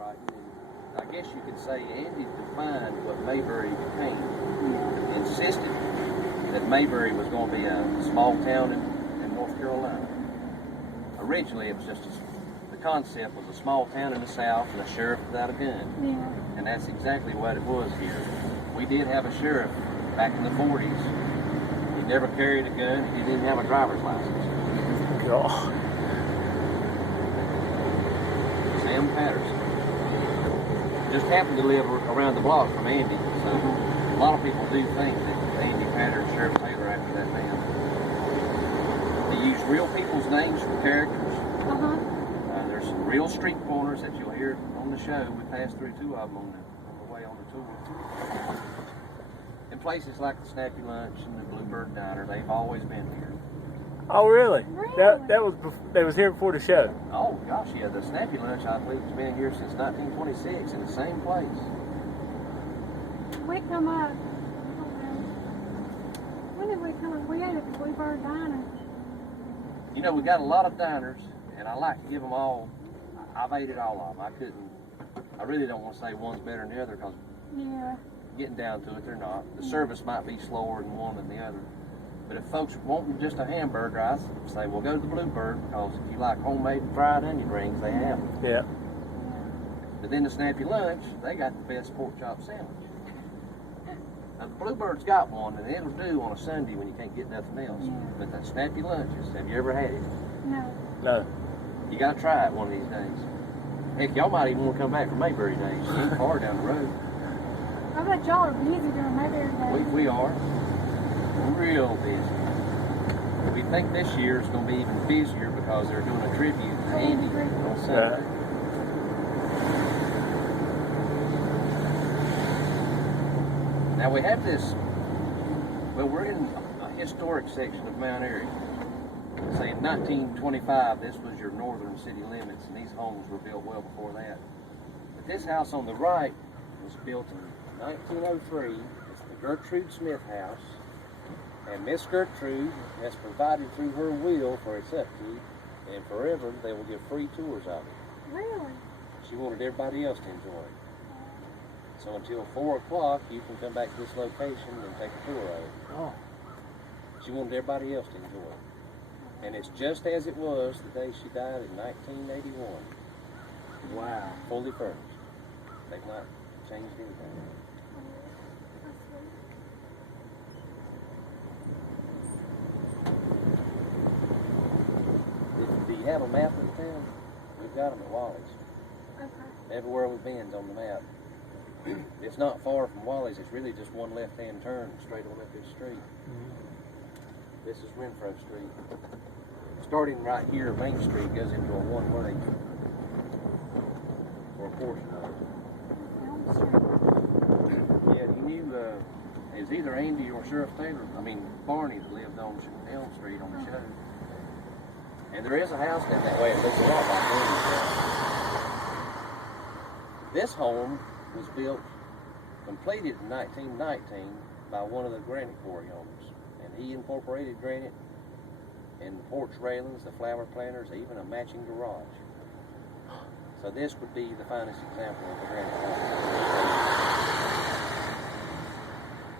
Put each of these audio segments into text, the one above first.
writing, and I guess you could say Andy defined what Mayberry became. He insisted that Mayberry was going to be a small town in North Carolina. Originally, it was just the concept was a small town in the South and a sheriff without a gun. Yeah. And that's exactly what it was here. We did have a sheriff back in the 40s. He never carried a gun. He didn't have a driver's license. God. Sam Patterson. Just happened to live around the block from Andy. So a lot of people do think that Andy Patterson, Sheriff Taylor, after that man. They use real people's names for characters. There's some real street corners that you'll hear on the show. We passed through 2 of them on the way on the tour. And places like the Snappy Lunch and the Bluebird Diner, they've always been here. Oh, really? Really? That was here before the show. Oh gosh, yeah. The Snappy Lunch, I believe, has been here since 1926 in the same place. We come up. When did we come up? We ate at the Bluebird Diner. You know, we got a lot of diners, and I like to give them all. I've ate at all of them. I really don't want to say one's better than the other, because getting down to it, they're not. The service might be slower than one than the other. But if folks want just a hamburger, I say, well, go to the Bluebird, because if you like homemade fried onion rings, they have them. Yeah. But then the Snappy Lunch, they got the best pork chop sandwich. Now, the Bluebird's got one, and it'll do on a Sunday when you can't get nothing else. But that Snappy Lunches, have you ever had it? No. No. You got to try it one of these days. Heck, y'all might even want to come back for Mayberry Days. You ain't far down the road. I bet y'all are busy during Mayberry Days. We are. Real busy. We think this year is going to be even busier because they're doing a tribute to Andy on Sunday. Now we have this, well, we're in a historic section of Mt Airy. Say in 1925, this was your northern city limits, and these homes were built well before that. But this house on the right was built in 1903. It's the Gertrude Smith house. And Miss Gertrude has provided through her will for its upkeep, and forever they will give free tours of it. Really? She wanted everybody else to enjoy it. So until 4 o'clock, you can come back to this location and take a tour of it. Oh. She wanted everybody else to enjoy it. And it's just as it was the day she died in 1981. Wow. Fully furnished. They've not changed anything. Do you have a map of the town? We've got them at Wally's. Okay. Everywhere we've been's on the map. It's not far from Wally's. It's really just one left-hand turn straight on up this street. This is Renfro Street. Starting right here at Main Street goes into a one-way for a portion of it. Yeah, you knew it was either Andy or Sheriff Taylor. Barneys lived on Elm Street on the show. And there is a house down that way. It looks a lot like Andy's house. This home was built, completed in 1919 by one of the granite quarry owners. And he incorporated granite and the porch railings, the flower planters, even a matching garage. So this would be the finest example of the granite home.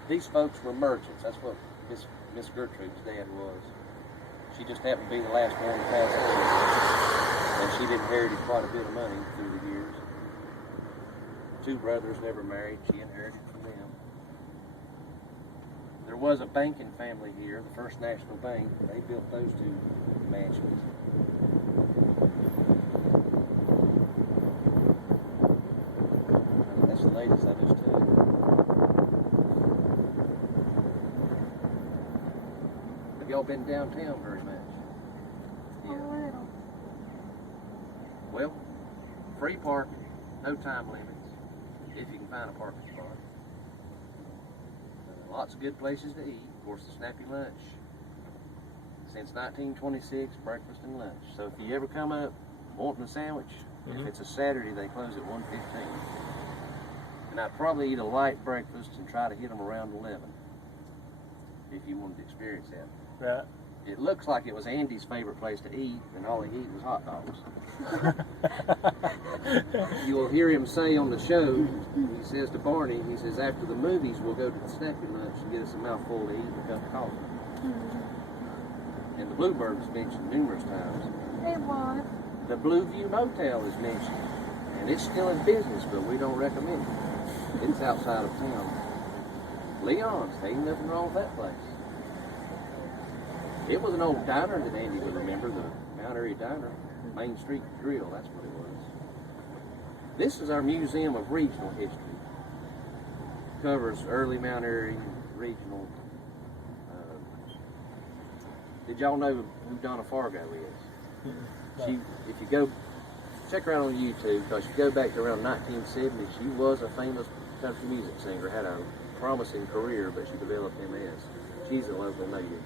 These folks were merchants. That's what Miss Gertrude's dad was. She just happened to be the last one to pass away. And she'd inherited quite a bit of money through the years. 2 brothers never married. She inherited from them. There was a banking family here, the First National Bank. They built those 2 mansions. That's the ladies I just took. Have y'all been downtown very much? Yeah. Well, free parking, no time limits, if you can find a parking spot. Lots of good places to eat. Of course, the Snappy Lunch. Since 1926, breakfast and lunch. So if you ever come up wanting a sandwich, if it's a Saturday, they close at 1:15. And I'd probably eat a light breakfast and try to hit them around 11, if you wanted to experience that. Right. It looks like it was Andy's favorite place to eat, and all he ate was hot dogs. you'll hear him say on the show, he says to Barney, he says, after the movies, we'll go to the snacky lunch and get us a mouthful to eat and a cup of coffee. And the Bluebird was mentioned numerous times. It was. The Blue View Motel is mentioned, and it's still in business, but we don't recommend it. It's outside of town. Leon's, there ain't nothing wrong with that place. It was an old diner that Andy would remember, the Mt Airy Diner, Main Street Grill, that's what it was. This is our Museum of Regional History. Covers early Mt Airy regional. Did y'all know who Donna Fargo is? She, if you go, check her out on YouTube, because you go back to around 1970, she was a famous country music singer, had a promising career, but she developed MS. She's a local native.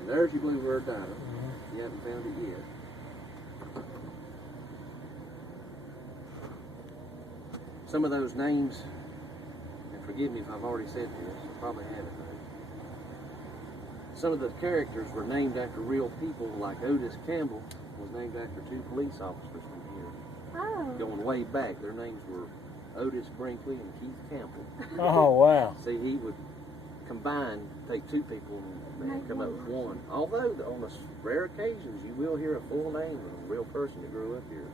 And there's your Bluebird Diner. You haven't found it yet. Some of those names, and forgive me if I've already said this, I probably haven't though. Some of the characters were named after real people, like Otis Campbell was named after 2 police officers from here. Oh. Going way back, their names were Otis Brinkley and Keith Campbell. Oh, wow. See, he would combine, take 2 people and come up with one. Although on the rare occasions you will hear a full name of a real person that grew up here.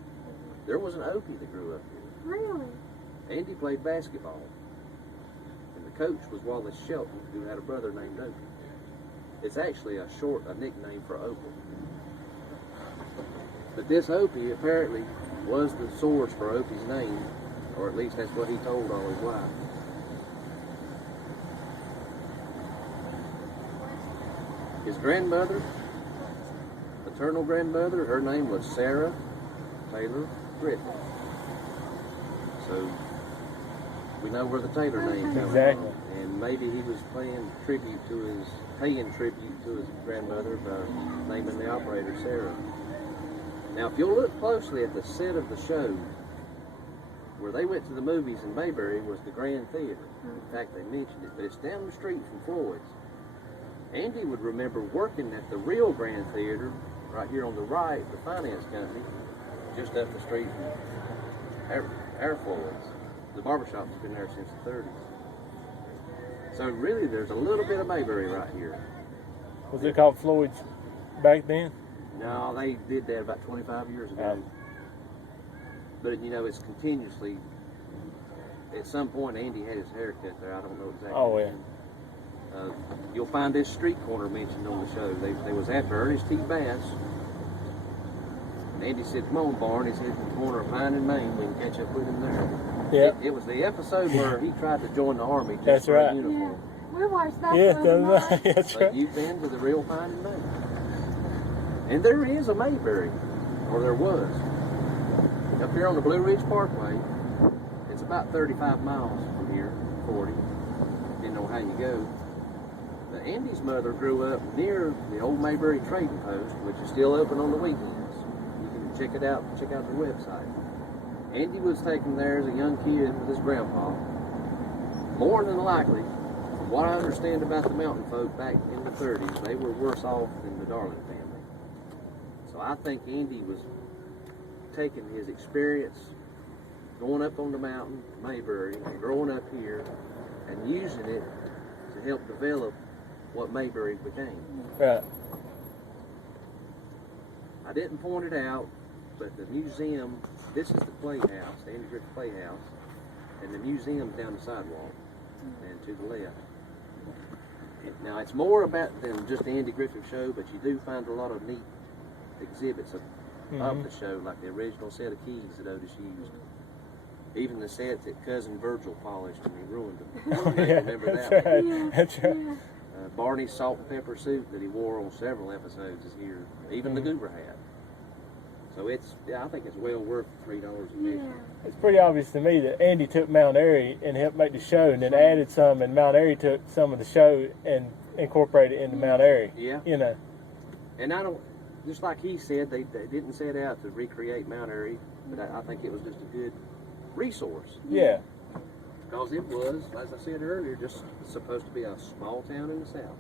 There was an Opie that grew up here. Really? Andy played basketball, and the coach was Wallace Shelton, who had a brother named Opie. It's actually a nickname for Opal. But this Opie apparently was the source for Opie's name, or at least that's what he told all his life. His grandmother, maternal grandmother, her name was Sarah Taylor Griffith. So we know where the Taylor name comes Exactly. from. And maybe he was paying tribute to his grandmother by naming the operator Sarah. Now, if you'll look closely at the set of the show, where they went to the movies in Mayberry was the Grand Theater. In fact, they mentioned it, but it's down the street from Floyd's. Andy would remember working at the real Grand Theater, right here on the right, the finance company, just up the street from our Floyd's. The barbershop's been there since the 30s. So really, there's a little bit of Mayberry right here. Was it called Floyd's back then? No, they did that about 25 years ago. But you know, it's continuously. At some point, Andy had his hair cut there. I don't know exactly. Oh, yeah. You'll find this street corner mentioned on the show. They was after Ernest T. Bass. And Andy said, "Come on, Barney," he said, "at the corner of Pine and Main, we can catch up with him there." Yeah. It was the episode where he tried to join the army just That's for right. a uniform. Yeah. We watched that Yeah, the other night. that's But right. you've been to the real Pine and Main. And there is a Mayberry, or there was. Up here on the Blue Ridge Parkway, it's about 35 miles from here, 40, depending on how you go. But Andy's mother grew up near the old Mayberry Trading Post, which is still open on the weekends. You can check it out, check out their website. Andy was taken there as a young kid with his grandpa. More than likely, from what I understand about the mountain folk back in the 30s, they were worse off than the Darling family. So I think Andy was taking his experience going up on the mountain, Mayberry, and growing up here, and using it to help develop what Mayberry became. Right. I didn't point it out, but the museum, this is the playhouse, the Andy Griffith Playhouse, and the museum's down the sidewalk and to the left. Now, it's more about than just the Andy Griffith show, but you do find a lot of neat exhibits of the show, like the original set of keys that Otis used. Even the set that Cousin Virgil polished and he ruined them. Yeah, Remember that's that right. Yeah. That's right. Yeah. Barney's salt and pepper suit that he wore on several episodes is here. Even the goober hat. So it's, I think it's well worth $3 admission. Yeah. It's pretty obvious to me that Andy took Mt Airy and helped make the show, and then added some, and Mt Airy took some of the show and incorporated it into Mt Airy. Yeah. You know. And I don't, just like he said, they didn't set out to recreate Mt Airy, but I think it was just a good resource. Yeah. Because it was, as I said earlier, just supposed to be a small town in the South.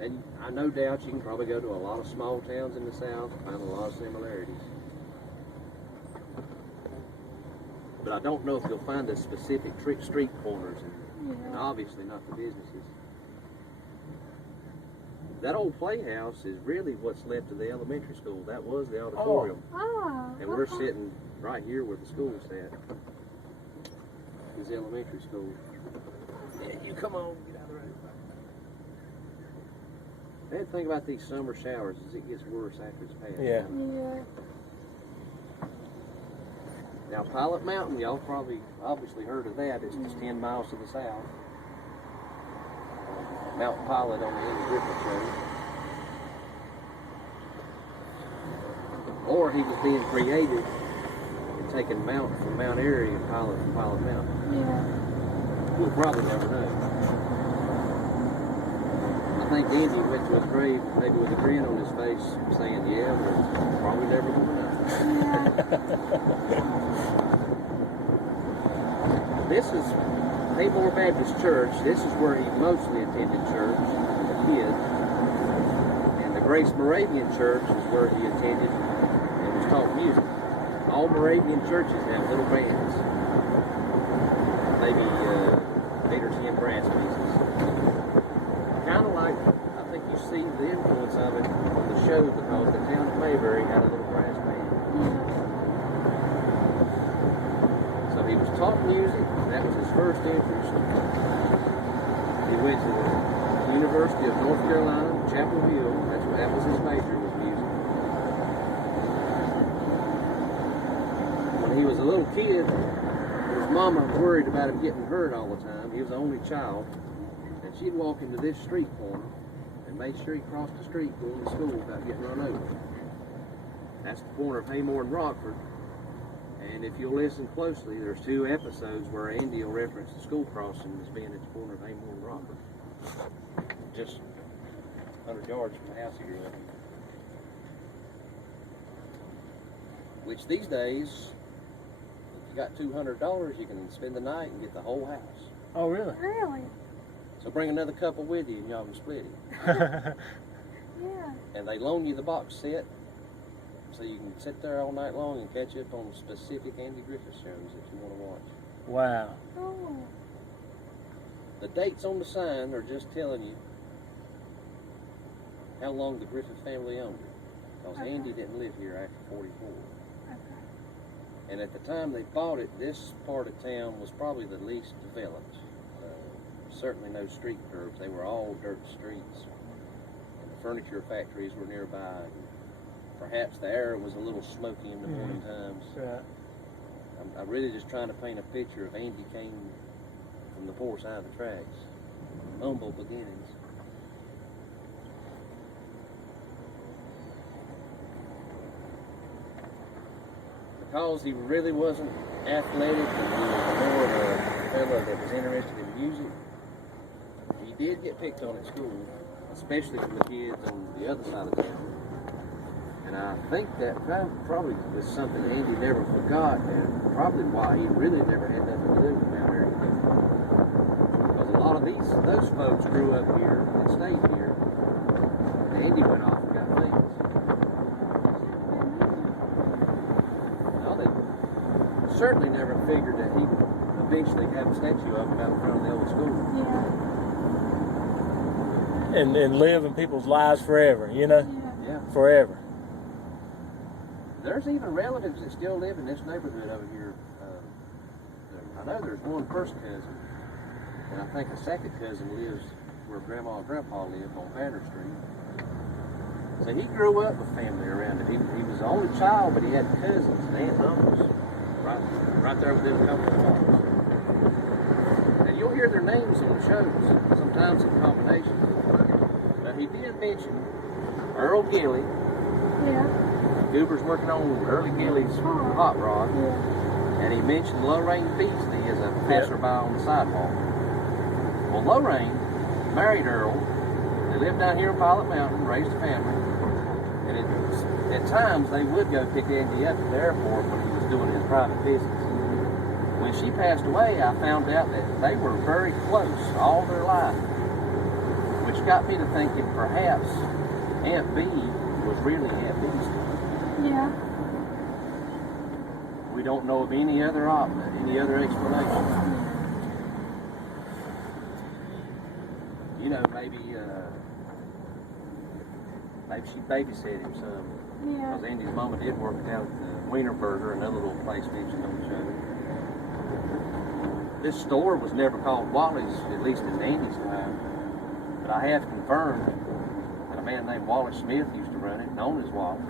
And I no doubt you can probably go to a lot of small towns in the South and find a lot of similarities. but I don't know if you'll find the specific street corners, and obviously not the businesses. That old playhouse is really what's left of the elementary school. That was the auditorium. Oh. And we're sitting right here where the school's at. Is the elementary school. Yeah, you come on, get out of the road. The bad thing about these summer showers is it gets worse after it's passed. Yeah. Yeah. Now Pilot Mountain, y'all probably obviously heard of that. It's just 10 miles to the south. Mount Pilot on the Andy Griffith show. Or he was being created and taking Mountain from Mt Airy and Pilot from Pilot Mountain. Yeah. We'll probably never know. I think Andy went to his grave maybe with a grin on his face saying, yeah, but probably never going to know. Yeah. This is Haymore Baptist Church. This is where he mostly attended church as a kid. And the Grace Moravian Church is where he attended and was taught music. All Moravian churches have little bands. Maybe 8 or 10 brass pieces. Kind of like, I think you see the influence of it on the show because the town of Mayberry had a little brass band. So he was taught music. That was his first interest. He went to the University of North Carolina, Chapel Hill. That was his major, was music. When he was a little kid, his mama worried about him getting hurt all the time. He was the only child. And she'd walk him to this street corner and make sure he crossed the street going to school without getting run over. That's the corner of Haymore and Rockford. And if you'll listen closely, there's 2 episodes where Andy will reference the school crossing as being at the corner of Haymore and Rockford. Just 100 yards from the house he grew up in. Which these days, if you got $200, you can spend the night and get the whole house. Oh, really? Really? So bring another couple with you and y'all can split it. Yeah. And they loan you the box set, so you can sit there all night long and catch up on specific Andy Griffith shows that you want to watch. Wow. Oh. The dates on the sign are just telling you how long the Griffith family owned it. Because Andy didn't live here after 44. Okay. And at the time they bought it, this part of town was probably the least developed. Certainly no street curbs. They were all dirt streets. And the furniture factories were nearby. And perhaps the air was a little smoky in the morning times. Right. I'm really just trying to paint a picture of Andy came from the poor side of the tracks. Humble beginnings. Because he really wasn't athletic and he was more of a fellow that was interested in music, he did get picked on at school, especially from the kids on the other side of town. And I think that probably was something Andy never forgot, and probably why he really never had nothing to do with Mt Airy. Because a lot of those folks grew up here and stayed here, and Andy went off and got famous. Well, they certainly never figured that he would eventually have a statue of him out in front of the old school. Yeah. And live in people's lives forever, you know? Yeah. Forever. There's even relatives that still live in this neighborhood over here. I know there's one first cousin, and I think a second cousin lives where Grandma and Grandpa lived on Banner Street. So he grew up with family around it. He was the only child, but he had cousins and aunts and uncles right there with them a couple of blocks. Now you'll hear their names on the shows, sometimes in combination. But he did mention Earl Gilly. Yeah. Goober's working on Early Gilly's hot rod. Yeah. And he mentioned Lorraine Beasley as a passerby on the sidewalk. Well, Lorraine married Earl. They lived down here in Pilot Mountain, raised a family. And at times they would go pick Andy up at the airport when he was doing his private business. When she passed away, I found out that they were very close all their life. Which got me to thinking perhaps Aunt Bee was really Aunt Beasley. Yeah. We we don't know of any other explanation. You know, maybe she babysat him some. Yeah. Because Andy's mama did work down at the Wienerburger, another little place mentioned on the show. This store was never called Wally's, at least in Andy's time. But I have confirmed that a man named Wally Smith used to run it, known as Wally.